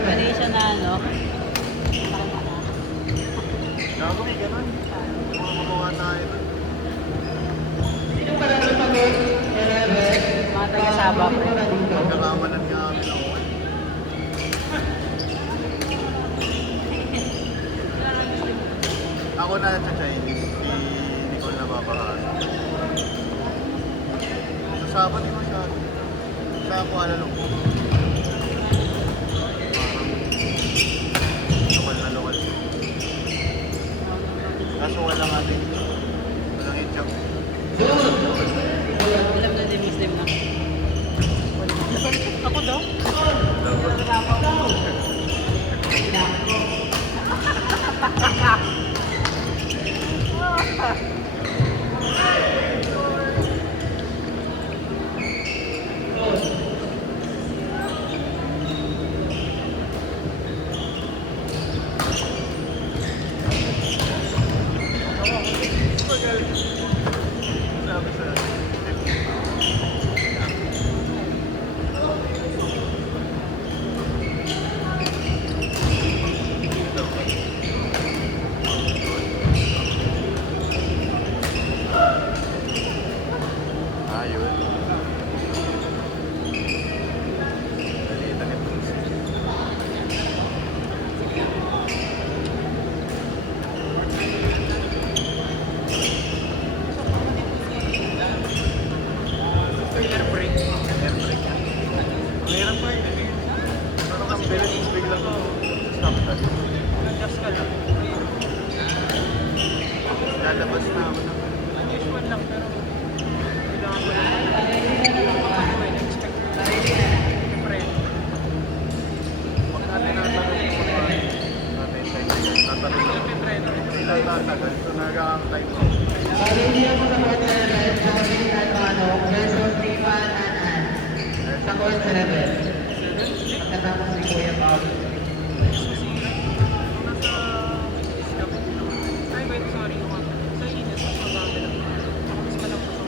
Mali siya na ano. Gago may ganun. Mga kumuha tayo nun. Mga taga-saba ko. Pagkakamalan nga kami ng one. Ako na sa Chinese, si Nicole na paparaan. Sa Sabado di masyado. Sa Kuala Lumpur. Parang lokal. Kaso walang ating walang hijab. Alam na din Muslim na. Ako daw? Sabi sa ayun. Dalitan ito. Airbrake. Mayroon pa yun. Pero kang bilis, biglang stop ka. Adjust ka lang. Lalabas na ako ng unusual lang pero kailangan ko lang expect friend. Huwag natin natanong kung natin tatanong sila tatagal. So nag-aantay ko. Sa court 7. Pagkatapos ni Kuya Bob. Ay, wait, sorry. Sa init, mas maganda lang. Mas malang po sa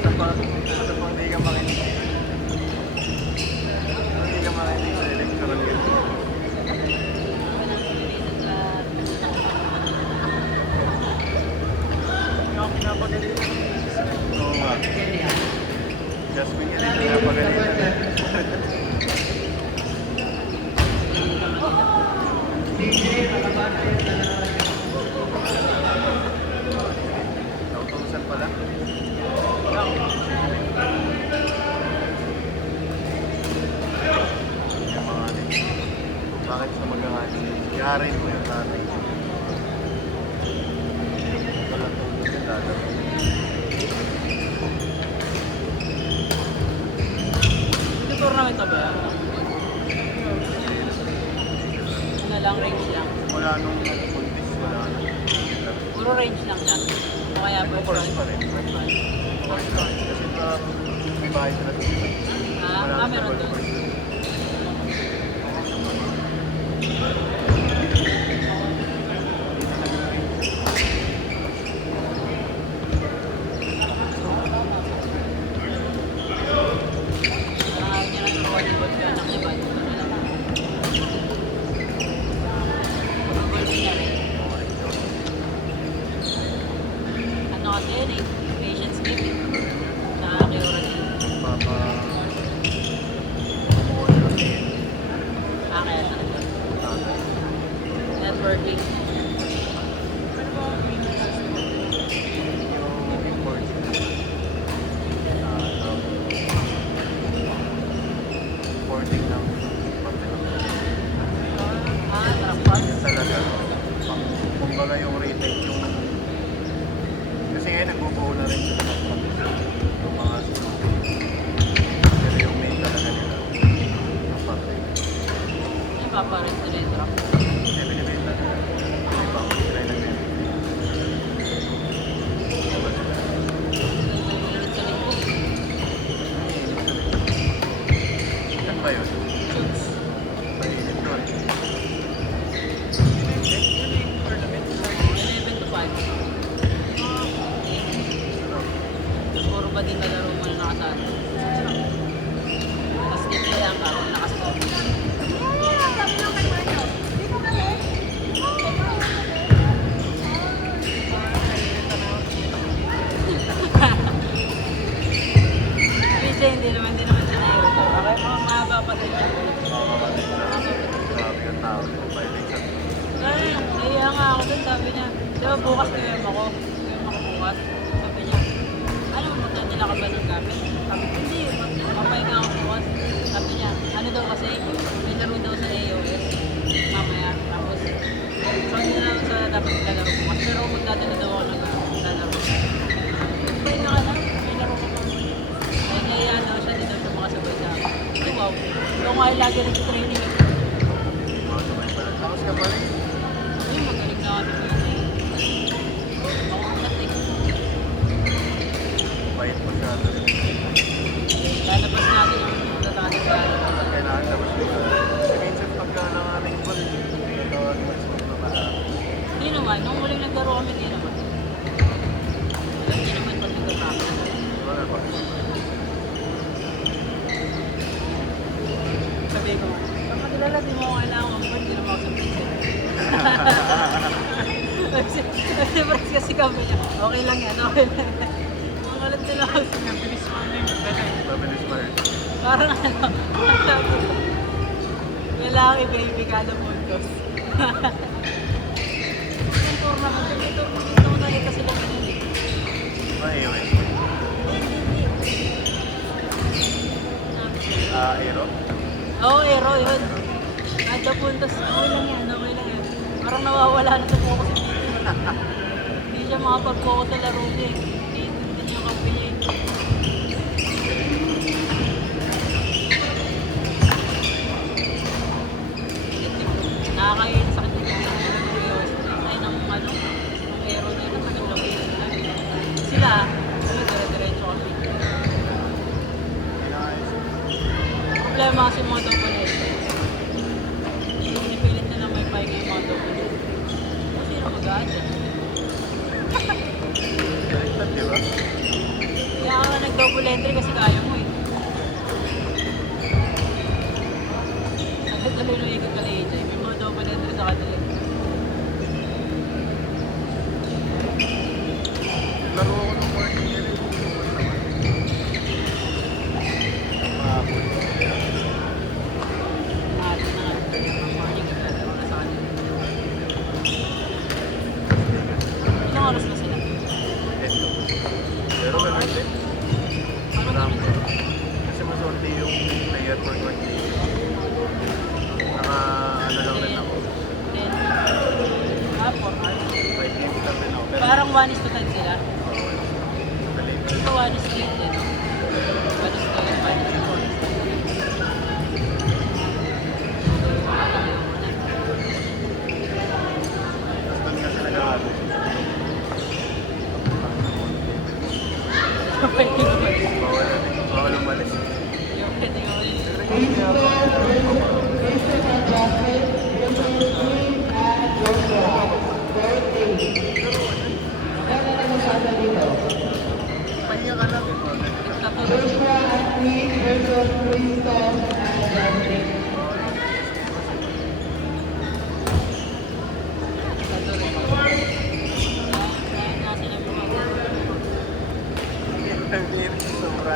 Sa pang di ka makinig. Hindi ka makinig sa electoral ganito. Hindi ako pinapagalitan. Oo nga. Jasmine yan, pinapagalitan. Nautusan pala. Puro range lang siya. O kaya May course pa rin. Course pa rin. Kasi may bahay sila sa sila. Meron doon. Parang niya lang sa volleyball ka, anak niya ba? Volleyball niya rin. Ano kasi yun eh, patience game eh. Nakakakiura din. Papa... Kaya talaga. Networking. Ano ba ang main system? Yung import. Importing ng papel. Trapos. Yan talaga. Kumbaga yung retail yung... Kasi ngayon nagbubuo na rin sila ng papel. Yung mga... Pero yung main talaga nila. Ang papel. Papares na rin truck. Kasi binibenta nila. May papel sila na nila. Saan ba yun? Mainit doon. Yun yung tournament. 11 to 5. Puro ba din na laro mo na nakasali? Tapos dito lang ka, nakasali. PJ, hindi naman siya na-hero. Okay, mga mahaba pa din siya. Grabe yung tao. Violation. Ay, naiya nga ako dun, sabi niya, di ba bukas tuyam ako bukas. Sabi niya, ano mo tayo, nila ka ba ng gamit? Sabi ko, hindi, mapapahinga ako bukas. Sabi niya, ano daw kasi, may laro daw sa AOS, mamaya, tapos, sabi niya lang sa dapat nilalaro bukas, pero magdadala daw ako ng lalaro. Pahinga ka na, may laro ka pa. Ay, naiya daw siya, di daw siya makasabay sa akin. Ay, wow, ito nga ay lagi nag-training. Mga sabay pala. Tapos ka pa rin. Ay, magaling na kami PJ. Makulat eh. Bait masyado. Lalabas natin yung tatalo sa Kailangan labas nila. Kasi minsan pagka nangaling ball, mag-spot na pala. Hindi naman, nung huling naglaro kami, hindi naman. Hindi naman pag nagkakapit. Wala pa. Sabi ko, pag makilala, di mo ako kailangan mag hindi naman ako sa prison. Kasi kami niya, okay lang yan, okay lang yan. Makalat nila ako. Nabilis mo ano yung dala. Mabilis pa rin. Parang ano, ang sabi ko, kailangan iba-ibigado puntos. Yung tournament, ito mo nakita sila ganyan eh. Anyway. Aero? Oo, Aero yun. Kada puntos, okay lang yan, okay lang yan. Parang nawawala na sa focus yung dito. Hindi siya makapag-focus sa laro niya eh. Hindi niya yung kampi niya eh. Nakakain sa kanya yung ay ng ano, ng Aero na yun, ang laki nila. Sila, ano, dire-diretso kami. Problema kasi mga double head. Pinipilit na lang may pahinga yung mga double head. Kasi sino mag-aadya? Baliktad, di ba? Kaya ka nga nag-double entry kasi kaya mo eh. Tuloy nung ikot ka na AJ, may mga double entry sa kanila. Laro ako ng morning nila. Mahapon. Ito na nga, ang morning naglalaro na sa kanila. Ilang oras na sila? Pero ganun din. Parang Marami. ganun. Kasi masorti yung player for 20. Ano lang rin ako. 10. 4 hours. 5 games lang rin ako. Pero Parang 1 is to 10 sila. galing. Ito 1 is to 8 din. 1 is to 8, 1 is to 4. Tapos doon kasi nag-aabot.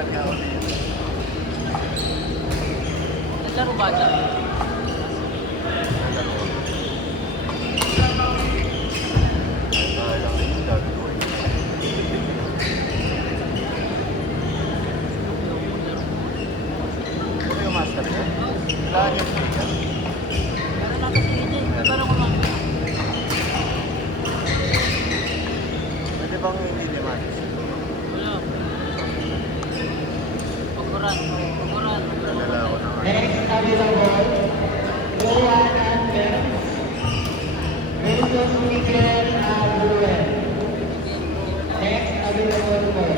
Sasali ako dito. Naglaro ba dyan? Nalaro ako. Ay, bahala rin yung gagawin. Ano yung master niya? Kailangan yung speaker. Pero nasa si AJ, nagkaroon ko lang. Pwede bang hindi ni master? Wala. Paguran. Nadala ako ng ano. Next available, Rowan Andres. Wilson Miguel Abuel. Next available for.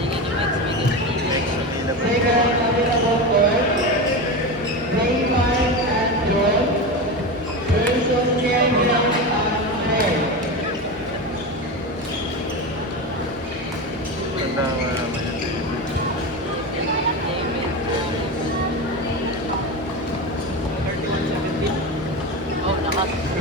Sige ni Max, sige ni Max. Second available for Raymond and John. Wilson Miguel Abuel. Tanda mo naman